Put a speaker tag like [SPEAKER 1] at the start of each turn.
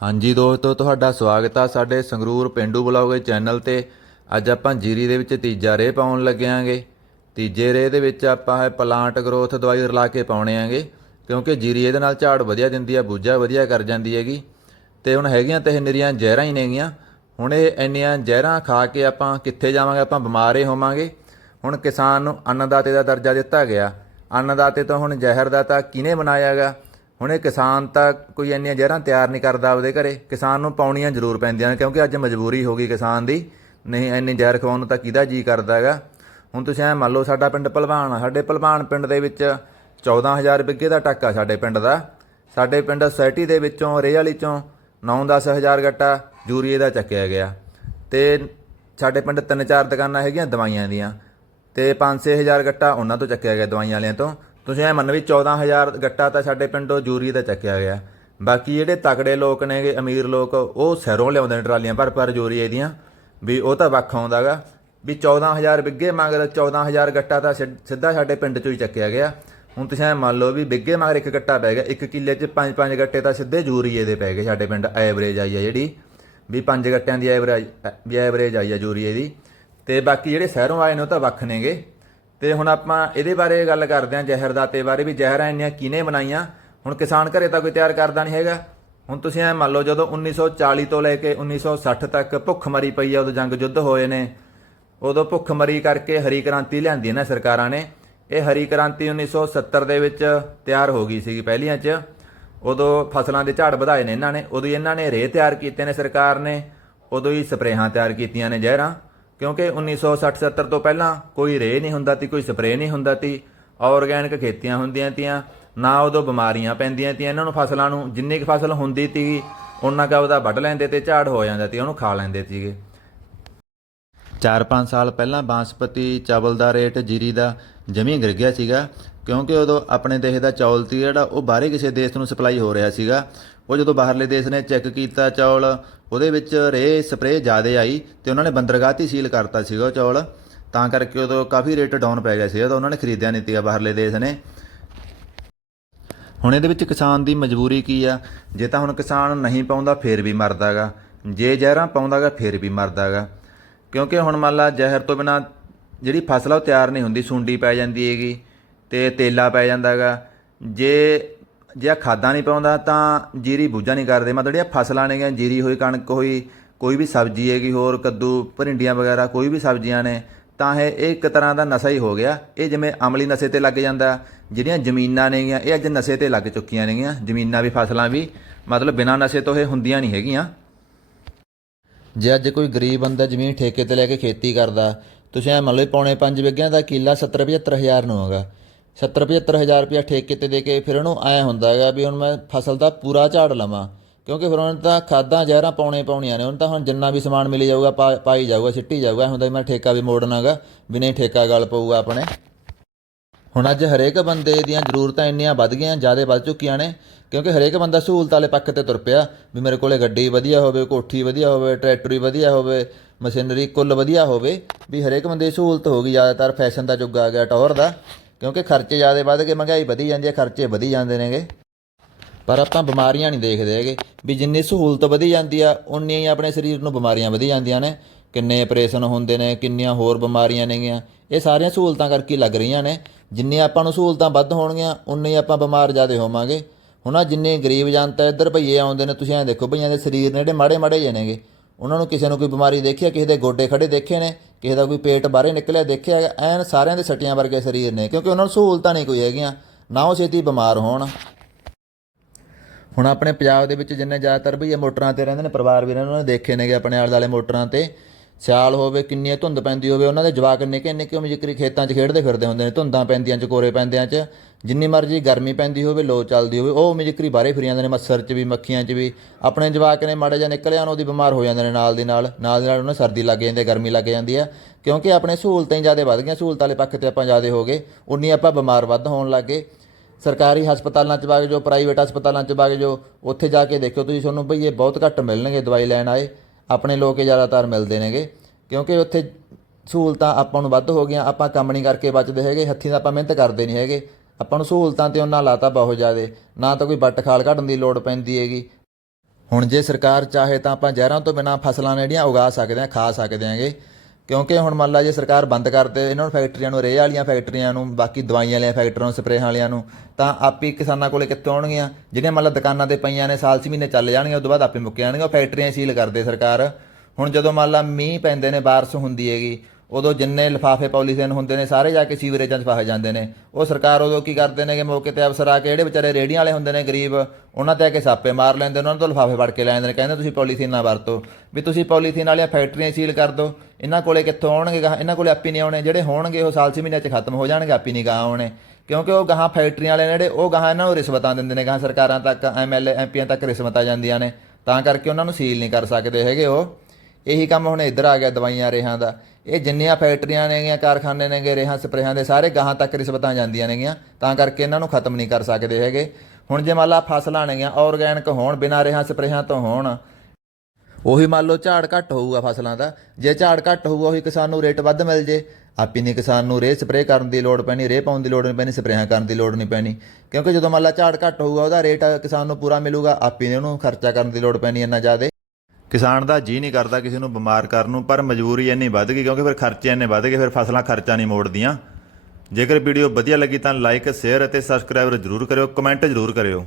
[SPEAKER 1] ਹਾਂਜੀ ਦੋਸਤੋ, ਤੁਹਾਡਾ ਸਵਾਗਤ ਆ ਸਾਡੇ ਸੰਗਰੂਰ ਪਿੰਡੂ ਬਲੌਗ ਚੈਨਲ ਤੇ। ਅੱਜ ਆਪਾਂ ਜੀਰੀ ਦੇ ਵਿੱਚ ਤੀਜਾ ਰੇਹ ਪਾਉਣ ਲੱਗਿਆਂਗੇ। ਤੀਜੇ ਰੇਹ ਦੇ ਵਿੱਚ ਆਪਾਂ ਇਹ ਪਲਾਂਟ ਗਰੋਥ ਦਵਾਈ ਰਲਾ ਕੇ ਪਾਉਣੇ ਆਂਗੇ, ਕਿਉਂਕਿ ਜੀਰੀ ਇਹਦੇ ਨਾਲ ਝਾੜ ਵਧੀਆ ਦਿੰਦੀ ਆ, ਬੂਝਾ ਵਧੀਆ ਕਰ ਜਾਂਦੀ ਹੈਗੀ। ਤੇ ਹੁਣ ਹੈਗੀਆਂ ਤੇ ਇਹ ਨਿਰੀਆਂ ਜ਼ਹਿਰਾਂ ਹੀ ਨੇਗੀਆਂ। ਹੁਣ ਇਹ ਇੰਨੀਆਂ ਜ਼ਹਿਰਾਂ ਖਾ ਕੇ ਆਪਾਂ ਕਿੱਥੇ ਜਾਵਾਂਗੇ, ਆਪਾਂ ਬਿਮਾਰੇ ਹੋਵਾਂਗੇ। ਹੁਣ ਕਿਸਾਨ ਨੂੰ ਅੰਨਦਾਤੇ ਦਾ ਦਰਜਾ ਦਿੱਤਾ ਗਿਆ। ਅੰਨਦਾਤੇ ਤੋਂ ਹੁਣ ਜ਼ਹਿਰ ਦਾ ਤਾਂ ਕਿਹਨੇ ਬਣਾਇਆਗਾ? ਹੁਣ ਇਹ ਕਿਸਾਨ ਤਾਂ ਕੋਈ ਇੰਨੀਆਂ ਜ਼ਹਿਰਾਂ ਤਿਆਰ ਨਹੀਂ ਕਰਦਾ ਆਪਦੇ ਘਰੇ। ਕਿਸਾਨ ਨੂੰ ਪਾਉਣੀਆਂ ਜ਼ਰੂਰ ਪੈਂਦੀਆਂ ਨੇ, ਕਿਉਂਕਿ ਅੱਜ ਮਜਬੂਰੀ ਹੋ ਗਈ ਕਿਸਾਨ ਦੀ। ਨਹੀਂ, ਇੰਨੀ ਜ਼ਹਿਰ ਖਵਾਉਣ ਨੂੰ ਤਾਂ ਕਿਹਦਾ ਜੀ ਕਰਦਾ ਹੈਗਾ? ਹੁਣ ਤੁਸੀਂ ਐ ਮੰਨ ਲਓ, ਸਾਡਾ ਪਿੰਡ ਭਲਵਾਨ ਆ। ਸਾਡੇ ਭਲਵਾਨ ਪਿੰਡ ਦੇ ਵਿੱਚ 14000 ਬਿੱਗੇ ਦਾ ਟੱਕਾ ਸਾਡੇ ਪਿੰਡ ਦਾ। ਸਾਡੇ ਪਿੰਡ ਸੋਸਾਇਟੀ ਦੇ ਵਿੱਚੋਂ ਰੇਹ ਵਾਲੀ ਚੋਂ 9-10 ਹਜ਼ਾਰ ਗੱਟਾ ਯੂਰੀਏ ਦਾ ਚੱਕਿਆ ਗਿਆ। ਤੇ ਸਾਡੇ ਪਿੰਡ ਤਿੰਨ ਚਾਰ ਦੁਕਾਨਾਂ ਹੈਗੀਆਂ ਦਵਾਈਆਂ ਦੀਆਂ। ਤੇ 5-6 ਹਜ਼ਾਰ ਗੱਟਾ ਉਹਨਾਂ ਤੋਂ ਚੱਕਿਆ ਗਿਆ ਦਵਾਈਆਂ ਵਾਲਿਆਂ ਤੋਂ। ਤੁਸੀਂ ਐ ਮੰਨ ਵੀ 14000 ਗੱਟਾ ਤਾਂ ਸਾਡੇ ਪਿੰਡੋਂ ਯੂਰੀਏ ਦਾ ਚੱਕਿਆ ਗਿਆ। ਬਾਕੀ ਜਿਹੜੇ ਤਕੜੇ ਲੋਕ ਨੇਗੇ, ਅਮੀਰ ਲੋਕ, ਉਹ ਸਹਿਰੋਂ ਲਿਆਉਂਦੇ ਨੇ ਟਰਾਲੀਆਂ ਭਰ ਭਰ ਯੂਰੀਏ ਦੀਆਂ ਵੀ ਉਹ ਤਾਂ ਵੱਖ ਆਉਂਦਾਗਾ। ਵੀ 14000 ਬਿੱਗੇ ਮਗਰ 14000 ਗੱਟਾ ਤਾਂ ਸਿ- ਸਿੱਧਾ ਸਾਡੇ ਪਿੰਡ ਚੋਂ ਹੀ ਚੱਕਿਆ ਗਿਆ। ਹੁਣ ਤੁਸੀਂ ਐ ਮੰਨ ਲਓ ਵੀ ਬਿੱਗੇ ਮਗਰ ਇੱਕ ਗੱਟਾ ਪੈ ਗਿਆ, ਇੱਕ ਕਿੱਲੇ 'ਚ ਪੰਜ ਪੰਜ ਗੱਟੇ ਤਾਂ ਸਿੱਧੇ ਯੂਰੀਏ ਦੇ ਪੈ ਗਏ। ਸਾਡੇ ਪਿੰਡ ਐਵਰੇਜ ਆਈ ਆ ਜਿਹੜੀ, ਵੀ ਪੰਜ ਗੱਟਿਆਂ ਦੀ ਐਵਰੇਜ ਵੀ ਐਵਰੇਜ ਆਈ ਆ ਯੂਰੀਏ ਦੀ ਤੇ ਬਾਕੀ ਜਿਹੜੇ ਸ਼ਹਿਰੋਂ ਆਏ ਨੇ ਉਹ ਤਾਂ ਵੱਖ ਨੇਗੇ। ਤੇ ਹੁਣ ਆਪਾਂ ਇਹਦੇ ਬਾਰੇ ਗੱਲ ਕਰਦੇ ਹਾਂ ਜ਼ਹਿਰ ਬਾਰੇ ਵੀ ਜ਼ਹਿਰਾਂ ਇੰਨੀਆਂ ਕਿਹਨੇ ਬਣਾਈਆਂ? ਹੁਣ ਕਿਸਾਨ ਘਰੇ ਤਾਂ ਕੋਈ ਤਿਆਰ ਕਰਦਾ ਨਹੀਂ ਹੈਗਾ। ਹੁਣ ਤੁਸੀਂ ਐ ਮੰਨ ਲਓ ਜਦੋਂ 1940 ਤੋਂ ਲੈ ਕੇ 1960 ਤੱਕ ਭੁੱਖਮਰੀ ਪਈ ਆ, ਉਦੋਂ ਜੰਗ ਯੁੱਧ ਹੋਏ ਨੇ। ਉਦੋਂ ਭੁੱਖਮਰੀ ਕਰਕੇ ਹਰੀ ਕ੍ਰਾਂਤੀ ਲਿਆਂਦੀ ਨਾ ਸਰਕਾਰਾਂ ਨੇ। ਇਹ ਹਰੀ ਕ੍ਰਾਂਤੀ 1970 ਦੇ ਵਿੱਚ ਤਿਆਰ ਹੋ ਗਈ ਸੀਗੀ ਪਹਿਲੀਆਂ 'ਚ। ਉਦੋਂ ਫਸਲਾਂ ਦੇ ਝਾੜ ਵਧਾਏ ਨੇ ਇਹਨਾਂ ਨੇ। ਉਦੋਂ ਹੀ ਇਹਨਾਂ ਨੇ ਰੇਹ ਤਿਆਰ ਕੀਤੇ ਨੇ ਸਰਕਾਰ ਨੇ। ਉਦੋਂ ਹੀ ਸਪਰੇਹਾਂ ਤਿਆਰ ਕੀਤੀਆਂ ਨੇ ਜ਼ਹਿਰਾਂ। ਕਿਉਂਕਿ 1960-70 ਤੋਂ ਪਹਿਲਾਂ ਕੋਈ ਰੇਹ ਨਹੀਂ ਹੁੰਦਾ ਤੀ, ਕੋਈ ਸਪਰੇਅ ਨਹੀਂ ਹੁੰਦਾ ਤੀ। ਆਰਗੈਨਿਕ ਖੇਤੀਆਂ ਹੁੰਦੀਆਂ ਤੀਆਂ, ਨਾ ਉਦੋਂ ਬਿਮਾਰੀਆਂ ਪੈਂਦੀਆਂ ਤੀਆਂ। ਇਹਨਾਂ ਨੂੰ ਫਸਲਾਂ ਨੂੰ ਜਿੰਨੀ ਕੁ ਫਸਲ ਹੁੰਦੀ ਤੀ, ਉਹਨਾਂ ਕਾ ਉਹਦਾ ਵੱਢ ਲੈਂਦੇ ਤੇ ਝਾੜ ਹੋ ਜਾਂਦਾ ਤੀ, ਉਹਨੂੰ ਖਾ ਲੈਂਦੇ ਸੀਗੇ। 4-5 ਸਾਲ ਪਹਿਲਾਂ ਬਾਸਪਤੀ, ਚਾਵਲ ਦਾ ਰੇਟ, ਜੀਰੀ ਦਾ ਜਮੀ ਗਿਰ ਗਿਆ ਸੀਗਾ। ਕਿਉਂਕਿ ਉਦੋਂ ਆਪਣੇ ਦੇਸ਼ ਦਾ ਚੌਲ ਸੀ ਜਿਹੜਾ ਉਹ ਬਾਹਰੇ ਕਿਸੇ ਦੇਸ਼ ਨੂੰ ਸਪਲਾਈ ਹੋ ਰਿਹਾ ਸੀਗਾ। ਉਹ ਜਦੋਂ ਬਾਹਰਲੇ ਦੇਸ਼ ਨੇ ਚੈੱਕ ਕੀਤਾ ਚੌਲ, ਉਹਦੇ ਵਿੱਚ ਰੇ ਸਪਰੇਅ ਜ਼ਿਆਦਾ ਆਈ ਤੇ ਉਹਨਾਂ ਨੇ ਬੰਦਰਗਾਹ 'ਤੇ ਸੀਲ ਕਰਤਾ ਸੀਗਾ ਉਹ ਚੌਲ। ਤਾਂ ਕਰਕੇ ਉਦੋਂ ਕਾਫੀ ਰੇਟ ਡਾਊਨ ਪੈ ਗਿਆ ਸੀ ਉਦੋਂ ਉਹਨਾਂ ਨੇ ਖਰੀਦਿਆ ਨਹੀਂ ਤੀਗਾ ਬਾਹਰਲੇ ਦੇਸ਼ ਨੇ। ਹੁਣ ਇਹਦੇ ਵਿੱਚ ਕਿਸਾਨ ਦੀ ਮਜਬੂਰੀ ਕੀ ਆ? ਜੇ ਤਾਂ ਹੁਣ ਕਿਸਾਨ ਨਹੀਂ ਪਾਉਂਦਾ, ਫੇਰ ਵੀ ਮਰਦਾਗਾ। ਜੇ ਜ਼ਹਿਰਾਂ ਪਾਉਂਦਾਗਾ, ਫੇਰ ਵੀ ਮਰਦਾਗਾ। ਕਿਉਂਕਿ ਹੁਣ ਮੰਨ ਲਾ ਜ਼ਹਿਰ ਤੋਂ ਬਿਨਾ ਜਿਹੜੀ ਫਸਲ ਉਹ ਤਿਆਰ ਨਹੀਂ ਹੁੰਦੀ, ਸੁੰਡੀ ਪੈ ਜਾਂਦੀ ਹੈਗੀ। ਅਤੇ ਤੇਲਾ ਪੈ ਜਾਂਦਾ ਹੈਗਾ। ਜੇ ਜੇ ਆਹ ਖਾਦਾਂ ਨਹੀਂ ਪਾਉਂਦਾ ਤਾਂ ਜੀਰੀ ਬੂਝਾ ਨਹੀਂ ਕਰਦੇ। ਮਤਲਬ ਜਿਹੜੀਆਂ ਫਸਲਾਂ ਨੇਗੀਆਂ ਜੀਰੀ ਹੋਈ, ਕਣਕ ਹੋਈ, ਕੋਈ ਵੀ ਸਬਜ਼ੀ ਹੈਗੀ, ਹੋਰ ਕੱਦੂ ਭਰਿੰਡੀਆਂ ਵਗੈਰਾ, ਕੋਈ ਵੀ ਸਬਜ਼ੀਆਂ ਨੇ, ਤਾਂ ਇਹ ਇਹ ਇੱਕ ਤਰ੍ਹਾਂ ਦਾ ਨਸ਼ਾ ਹੀ ਹੋ ਗਿਆ। ਇਹ ਜਿਵੇਂ ਅਮਲੀ ਨਸ਼ੇ ਤੇ ਲੱਗ ਜਾਂਦਾ। ਜਿਹੜੀਆਂ ਜ਼ਮੀਨਾਂ ਨੇਗੀਆਂ ਇਹ ਅੱਜ ਨਸ਼ੇ ਤੇ ਲੱਗ ਚੁੱਕੀਆਂ ਨੇਗੀਆਂ ਜ਼ਮੀਨਾਂ ਵੀ, ਫਸਲਾਂ ਵੀ, ਮਤਲਬ ਬਿਨਾਂ ਨਸ਼ੇ ਤੋਂ ਇਹ ਹੁੰਦੀਆਂ ਨਹੀਂ ਹੈਗੀਆਂ। ਜੇ ਅੱਜ ਕੋਈ ਗਰੀਬ ਬੰਦਾ ਜ਼ਮੀਨ ਠੇਕੇ ਤੇ ਲੈ ਕੇ ਖੇਤੀ ਕਰਦਾ, ਤੁਸੀਂ ਐ ਮੰਨ ਲਓ ਵੀ ਪੌਣੇ 5 ਵਿਗਿਆਂ ਦਾ ਕਿੱਲਾ 70 75000 ਨੂੰ ਹੋਗਾ। 70 75000 ਰੁਪਇਆ ਠੇਕੇ ਤੇ ਦੇ ਕੇ ਫਿਰ ਉਹਨੂੰ ਐ ਹੁੰਦਾ ਹੈਗਾ ਵੀ ਹੁਣ ਮੈਂ ਫਸਲ ਦਾ ਪੂਰਾ ਝਾੜ ਲਵਾਂ। ਕਿਉਂਕਿ ਫਿਰ ਉਹਨਾਂ ਤਾਂ ਖਾਦਾਂ ਜ਼ਹਿਰਾਂ ਪਾਉਣੇ ਪਾਉਣੀਆਂ ਨੇ। ਉਹਨਾਂ ਤਾਂ ਹੁਣ ਜਿੰਨਾ ਵੀ ਸਮਾਨ ਮਿਲੀ ਜਾਊਗਾ, ਪਾ- ਪਾਈ ਜਾਊਗਾ ਛਿੱਟੀ ਜਾਊਗਾ। ਐਂ ਹੁੰਦਾ ਵੀ ਮੈਂ ਠੇਕਾ ਵੀ ਮੋੜਨਾਗਾ ਵੀ ਨਹੀਂ ਠੇਕਾ ਗਲ ਪਊਗਾ ਆਪਣੇ। ਹੁਣ ਅੱਜ ਹਰੇਕ ਬੰਦੇ ਦੀਆਂ ਜ਼ਰੂਰਤਾਂ ਇੰਨੀਆਂ ਵੱਧ ਗਈਆਂ, ਜ਼ਿਆਦਾ ਵੱਧ ਚੁੱਕੀਆਂ ਨੇ। ਕਿਉਂਕਿ ਹਰੇਕ ਬੰਦਾ ਸਹੂਲਤ ਵਾਲੇ ਪੱਖ ਤੇ ਤੁਰ ਪਿਆ ਵੀ ਮੇਰੇ ਕੋਲੇ ਗੱਡੀ ਵਧੀਆ ਹੋਵੇ, ਕੋਠੀ ਵਧੀਆ ਹੋਵੇ, ਟਰੈਕਟਰੀ ਵਧੀਆ ਹੋਵੇ, ਮਸ਼ੀਨਰੀ ਕੁੱਲ ਵਧੀਆ ਹੋਵੇ। ਵੀ ਹਰੇਕ ਬੰਦੇ ਦੀ ਸਹੂਲਤ ਹੋ ਗਈ ਜ਼ਿਆਦਾਤਰ, ਫੈਸ਼ਨ ਦਾ ਯੁੱਗ ਆ ਗਿਆ ਟੌਰ ਦਾ। ਕਿਉਂਕਿ ਖਰਚੇ ਜ਼ਿਆਦਾ ਵੱਧ ਗਏ, ਮਹਿੰਗਾਈ ਵਧੀ ਜਾਂਦੀ ਹੈ, ਖਰਚੇ ਵਧੀ ਜਾਂਦੇ ਨੇਗੇ। ਪਰ ਆਪਾਂ ਬਿਮਾਰੀਆਂ ਨਹੀਂ ਦੇਖਦੇ ਹੈਗੇ। ਵੀ ਜਿੰਨੀ ਸਹੂਲਤ ਵਧੀ ਜਾਂਦੀ ਆ, ਉਨੀ ਹੀ ਆਪਣੇ ਸਰੀਰ ਨੂੰ ਬਿਮਾਰੀਆਂ ਵਧੀ ਜਾਂਦੀਆਂ ਨੇ। ਕਿੰਨੇ ਆਪਰੇਸ਼ਨ ਹੁੰਦੇ ਨੇ, ਕਿੰਨੀਆਂ ਹੋਰ ਬਿਮਾਰੀਆਂ ਨੇਗੀਆਂ। ਇਹ ਸਾਰੀਆਂ ਸਹੂਲਤਾਂ ਕਰਕੇ ਲੱਗ ਰਹੀਆਂ ਨੇ। ਜਿੰਨੀਆਂ ਆਪਾਂ ਨੂੰ ਸਹੂਲਤਾਂ ਵੱਧ ਹੋਣਗੀਆਂ, ਉਨੇ ਹੀ ਆਪਾਂ ਬਿਮਾਰ ਜ਼ਿਆਦਾ ਹੋਵਾਂਗੇ। ਹੁਣ ਆ ਜਿੰਨੇ ਗਰੀਬ ਜਨਤਾ ਇੱਧਰ ਭਈਏ ਆਉਂਦੇ ਨੇ, ਤੁਸੀਂ ਐਂ ਦੇਖੋ, ਭਈਆਂ ਦੇ ਸਰੀਰ ਨੇ ਜਿਹੜੇ ਮਾੜੇ ਮਾੜੇ ਜਿਹੇ ਨੇਗੇ। ਉਹਨਾਂ ਨੂੰ ਕਿਸੇ ਨੂੰ ਕੋਈ ਬਿਮਾਰੀ ਦੇਖੀ ਆ, ਕਿਸੇ ਦੇ ਗੋਡੇ ਖੜੇ ਦੇਖੇ ਨੇ ਕਿਸੇ ਦਾ ਕੋਈ ਪੇਟ ਬਾਹਰੇ ਨਿਕਲਿਆ, ਦੇਖਿਆ, ਐਨ ਸਾਰਿਆਂ ਦੇ ਸੱਟੀਆਂ ਵਰਗੇ ਸਰੀਰ ਨੇ, ਕਿਉਂਕਿ ਉਹਨਾਂ ਨੂੰ ਸਹੂਲਤਾਂ ਨਹੀਂ ਕੋਈ ਹੈਗੀਆਂ, ਨਾ ਉਹ ਛੇਤੀ ਬਿਮਾਰ ਹੋਣ। ਹੁਣ ਆਪਣੇ ਪੰਜਾਬ ਦੇ ਵਿੱਚ ਜਿੰਨੇ ਜ਼ਿਆਦਾਤਰ ਵੀ ਇਹ ਮੋਟਰਾਂ ਤੇ ਰਹਿੰਦੇ ਨੇ, ਪਰਿਵਾਰ ਵੀ ਇਹਨਾਂ ਨੇ ਦੇਖੇ ਨੇਗੇ ਆਪਣੇ ਆਲੇ ਦੁਆਲੇ ਮੋਟਰਾਂ ਤੇ ਸਿਆਲ ਹੋਵੇ, ਕਿੰਨੀ ਧੁੰਦ ਪੈਂਦੀ ਹੋਵੇ, ਉਹਨਾਂ ਦੇ ਜਵਾਕ ਨਿੱਕੇ ਨਿੱਕੇ ਜਿਕਰੀ ਖੇਤਾਂ 'ਚ ਖੇਡਦੇ ਫਿਰਦੇ ਹੁੰਦੇ ਨੇ, ਧੁੰਦਾਂ ਪੈਂਦੀਆਂ 'ਚ, ਕੋਰੇ ਪੈਂਦਿਆਂ 'ਚ, ਜਿੰਨੀ ਮਰਜ਼ੀ ਗਰਮੀ ਪੈਂਦੀ ਹੋਵੇ, ਲੋ ਚੱਲਦੀ ਹੋਵੇ, ਉਹ ਜਿਕਰੀ ਬਾਹਰੇ ਫਿਰ ਜਾਂਦੇ ਨੇ ਮੱਸਰ 'ਚ ਵੀ, ਮੱਖੀਆਂ 'ਚ ਵੀ, ਆਪਣੇ ਜਵਾਕ ਨੇ ਮਾੜੇ ਜਿਹਾ ਨਿਕਲਿਆ ਉਹਦੀ ਬਿਮਾਰ ਹੋ ਜਾਂਦੇ ਨੇ ਨਾਲ ਦੀ ਨਾਲ ਨਾਲ ਦੀ ਨਾਲ ਉਹਨਾਂ ਸਰਦੀ ਲੱਗ ਜਾਂਦੀ ਹੈ, ਗਰਮੀ ਲੱਗ ਜਾਂਦੀ ਹੈ, ਕਿਉਂਕਿ ਆਪਣੇ ਸਹੂਲਤਾਂ ਹੀ ਜ਼ਿਆਦਾ ਵੱਧ ਗਈਆਂ, ਸਹੂਲਤਾਂ ਵਾਲੇ ਪੱਖ ਤੇ ਆਪਾਂ ਜ਼ਿਆਦਾ ਹੋ ਗਏ, ਉਨੀ ਆਪਾਂ ਬਿਮਾਰ ਵੱਧ ਹੋਣ ਲੱਗ ਗਏ, ਸਰਕਾਰੀ ਹਸਪਤਾਲਾਂ 'ਚ ਵਗ ਜਾਓ ਪ੍ਰਾਈਵੇਟ ਹਸਪਤਾਲਾਂ 'ਚ ਵਗ ਜਾਓ, ਉੱਥੇ ਜਾ ਕੇ ਦੇਖਿਓ ਤੁਸੀਂ, ਤੁਹਾਨੂੰ ਬਈ ਇਹ ਬਹੁਤ ਘੱਟ ਮਿਲਣਗੇ ਦਵਾਈ ਲੈਣ ਆਏ ਆਪਣੇ ਲੋਕ ਹੀ ਜ਼ਿਆਦਾਤਰ ਮਿਲਦੇ ਨੇਗੇ, ਕਿਉਂਕਿ ਉੱਥੇ ਸਹੂਲਤਾਂ ਆਪਾਂ ਨੂੰ ਵੱਧ ਹੋ ਗਈਆਂ, ਆਪਾਂ ਕੰਮ ਨਹੀਂ ਕਰਕੇ ਬਚਦੇ ਹੈਗੇ, ਹੱਥੀਂ ਤਾਂ ਆਪਾਂ ਮਿਹਨਤ ਕਰਦੇ ਨਹੀਂ ਹੈਗੇ, ਆਪਾਂ ਨੂੰ ਸਹੂਲਤਾਂ ਤੇ ਉਹਨਾਂ ਲਾਤਾ ਬਹੁਤ ਜ਼ਿਆਦੇ, ਨਾ ਤਾਂ ਕੋਈ ਵੱਟ ਖਾਲ ਕੱਢਣ ਦੀ ਲੋੜ ਪੈਂਦੀ ਹੈਗੀ। ਹੁਣ ਜੇ ਸਰਕਾਰ ਚਾਹੇ ਤਾਂ ਆਪਾਂ ਜ਼ਹਿਰਾਂ ਤੋਂ ਬਿਨਾਂ ਫਸਲਾਂ ਨੇ ਜਿਹੜੀਆਂ ਉਗਾ ਸਕਦੇ ਹਾਂ, ਖਾ ਸਕਦੇ ਹਾਂਗੇ ਕਿਉਂਕਿ ਹੁਣ ਮੰਨ ਲਾ ਜੇ ਸਰਕਾਰ ਬੰਦ ਕਰਦੇ, ਇਹਨਾਂ ਨੂੰ ਫੈਕਟਰੀਆਂ ਨੂੰ, ਰੇਹ ਵਾਲੀਆਂ ਫੈਕਟਰੀਆਂ ਨੂੰ, ਬਾਕੀ ਦਵਾਈਆਂ ਵਾਲੀਆਂ ਫੈਕਟਰੀਆਂ ਨੂੰ, ਸਪਰੇਹਾਂ ਵਾਲੀਆਂ ਨੂੰ, ਤਾਂ ਆਪੀ ਕਿਸਾਨਾਂ ਕੋਲੇ ਕਿੱਥੋਂ ਆਉਣਗੀਆਂ? ਜਿਹੜੀਆਂ ਮੰਨ ਲਾ ਦੁਕਾਨਾਂ ਤੇ ਪਈਆਂ ਨੇ, ਸਾਲ ਛੇ ਮਹੀਨੇ ਚੱਲ ਜਾਣਗੀਆਂ ਉਸ ਤੋਂ ਬਾਅਦ ਆਪੇ ਮੁੱਕ ਜਾਣਗੀਆਂ ਉਹ ਫੈਕਟਰੀਆਂ ਸੀਲ ਕਰਦੇ ਸਰਕਾਰ। ਹੁਣ ਜਦੋਂ ਮੰਨ ਲਾ ਮੀਂਹ ਪੈਂਦੇ ਨੇ, ਬਾਰਿਸ਼ ਹੁੰਦੀ ਹੈਗੀ ਉਦੋਂ ਜਿੰਨੇ ਲਿਫਾਫੇ ਪੋਲੀਥੀਨ ਹੁੰਦੇ ਨੇ, ਸਾਰੇ ਜਾ ਕੇ ਸੀਵਰੇਜਾਂ 'ਚ ਫਸ ਜਾਂਦੇ ਨੇ। ਉਹ ਸਰਕਾਰ ਉਦੋਂ ਕੀ ਕਰਦੇ ਨੇ ਕਿ ਮੌਕੇ ਤੇ ਅਫਸਰ ਆ ਕੇ ਜਿਹੜੇ ਵਿਚਾਰੇ ਰੇੜੀਆਂ ਵਾਲੇ ਹੁੰਦੇ ਨੇ ਗਰੀਬ, ਉਹਨਾਂ ਤੇ ਆ ਕੇ ਸਾਪੇ ਮਾਰ ਲੈਂਦੇ ਨੇ, ਉਹਨਾਂ ਤੋਂ ਲਿਫਾਫੇ ਫੜ ਕੇ ਲੈ ਜਾਂਦੇ ਨੇ, ਕਹਿੰਦੇ ਤੁਸੀਂ ਪੋਲੀਥੀਨ ਨਾ ਵਰਤੋ। ਵੀ ਤੁਸੀਂ ਪੋਲੀਥੀਨ ਵਾਲੀਆਂ ਫੈਕਟਰੀਆਂ ਸੀਲ ਕਰ ਦਿਓ। ਇਹਨਾਂ ਕੋਲੇ ਕਿੱਥੋਂ ਆਉਣਗੇ? ਗਾਹਾਂ ਇਹਨਾਂ ਕੋਲੇ ਆਪੀ ਨਹੀਂ ਆਉਣੇ। ਜਿਹੜੇ ਹੋਣਗੇ, ਉਹ ਸਾਲ ਛੇ ਮਹੀਨਿਆਂ 'ਚ ਖਤਮ ਹੋ ਜਾਣਗੇ, ਆਪੀ ਨਹੀਂ ਗਾਹ ਆਉਣੇ। ਕਿਉਂਕਿ ਉਹ ਗਾਹਾਂ ਫੈਕਟਰੀਆਂ ਵਾਲੇ ਨੇ ਜਿਹੜੇ, ਉਹ ਗਾਹਾਂ ਇਹਨਾਂ ਨੂੰ ਰਿਸ਼ਵਤਾਂ ਦਿੰਦੇ ਨੇ। ਗਾਹਾਂ ਸਰਕਾਰਾਂ ਤੱਕ ਐਮਐਲਏ ਐਮਪੀਆਂ ਤੱਕ ਰਿਸ਼ਵਤਾਂ ਜਾਂਦੀਆਂ ਨੇ। ਤਾਂ ਕਰਕੇ ਉਹਨਾਂ ਨੂੰ ਸੀਲ ਨਹੀਂ ਕਰ ਸਕਦੇ ਹੈਗੇ ਉਹ। ਇਹੀ ਕੰਮ ਹੁਣ ਇੱਧਰ ਆ ਗਿਆ ਦਵਾਈਆਂ ਰੇਹਾਂ ਦਾ। ਇਹ ਜਿੰਨੀਆਂ ਫੈਕਟਰੀਆਂ ਨੇਗੀਆਂ, ਕਾਰਖਾਨੇ ਨੇਗੇ, ਰੇਹਾਂ ਸਪਰੇਹਾਂ ਦੇ ਸਾਰੇ ਗਾਹਾਂ ਤੱਕ ਰਿਸ਼ਵਤਾਂ ਜਾਂਦੀਆਂ ਨੇਗੀਆਂ, ਤਾਂ ਕਰਕੇ ਇਹਨਾਂ ਨੂੰ ਖਤਮ ਨਹੀਂ ਕਰ ਸਕਦੇ ਹੈਗੇ। ਹੁਣ ਜੇ ਮੰਨ ਲਾ ਫਸਲਾਂ ਨੇਗੀਆਂ ਆਰਗੈਨਿਕ ਹੋਣ, ਬਿਨਾਂ ਰੇਹਾਂ ਸਪਰੇਹਾਂ ਤੋਂ ਹੋਣ, ਉਹੀ ਮੰਨ ਲਓ ਝਾੜ ਘੱਟ ਹੋਊਗਾ ਫਸਲਾਂ ਦਾ। ਜੇ ਝਾੜ ਘੱਟ ਹੋਊਗਾ, ਉਹੀ ਕਿਸਾਨ ਨੂੰ ਰੇਟ ਵੱਧ ਮਿਲ ਜੇ। ਆਪੀ ਨਹੀਂ ਕਿਸਾਨ ਨੂੰ ਰੇਹ ਸਪਰੇਅ ਕਰਨ ਦੀ ਲੋੜ ਪੈਣੀ, ਰੇਹ ਪਾਉਣ ਦੀ ਲੋੜ ਨਹੀਂ ਪੈਣੀ, ਸਪਰੇਹਾਂ ਕਰਨ ਦੀ ਲੋੜ ਨਹੀਂ ਪੈਣੀ। ਕਿਉਂਕਿ ਜਦੋਂ ਮੰਨ ਲਾ ਝਾੜ ਘੱਟ ਹੋਊਗਾ, ਉਹਦਾ ਰੇਟ ਕਿਸਾਨ ਨੂੰ ਪੂਰਾ ਮਿਲੂਗਾ, ਆਪੀ ਨੇ ਉਹਨੂੰ ਖਰਚਾ ਕਰਨ ਦੀ ਲੋੜ ਪੈਣੀ ਇੰਨਾ ਜ਼ਿਆਦਾ। ਕਿਸਾਨ ਦਾ ਜੀ ਨਹੀਂ ਕਰਦਾ ਕਿਸੇ ਨੂੰ ਬਿਮਾਰ ਕਰਨ ਨੂੰ, ਪਰ ਮਜਬੂਰੀ ਇੰਨੀ ਵੱਧ ਗਈ ਕਿਉਂਕਿ ਫਿਰ ਖਰਚੇ ਇੰਨੇ ਵੱਧ ਗਏ, ਫਿਰ ਫਸਲਾਂ ਖਰਚਾ ਨਹੀਂ ਮੋੜਦੀਆਂ। ਜੇਕਰ ਵੀਡੀਓ ਵਧੀਆ ਲੱਗੀ ਤਾਂ ਲਾਈਕ ਸ਼ੇਅਰ ਅਤੇ ਸਬਸਕ੍ਰਾਈਬ ਜ਼ਰੂਰ ਕਰਿਓ ਕਮੈਂਟ ਜ਼ਰੂਰ ਕਰਿਓ।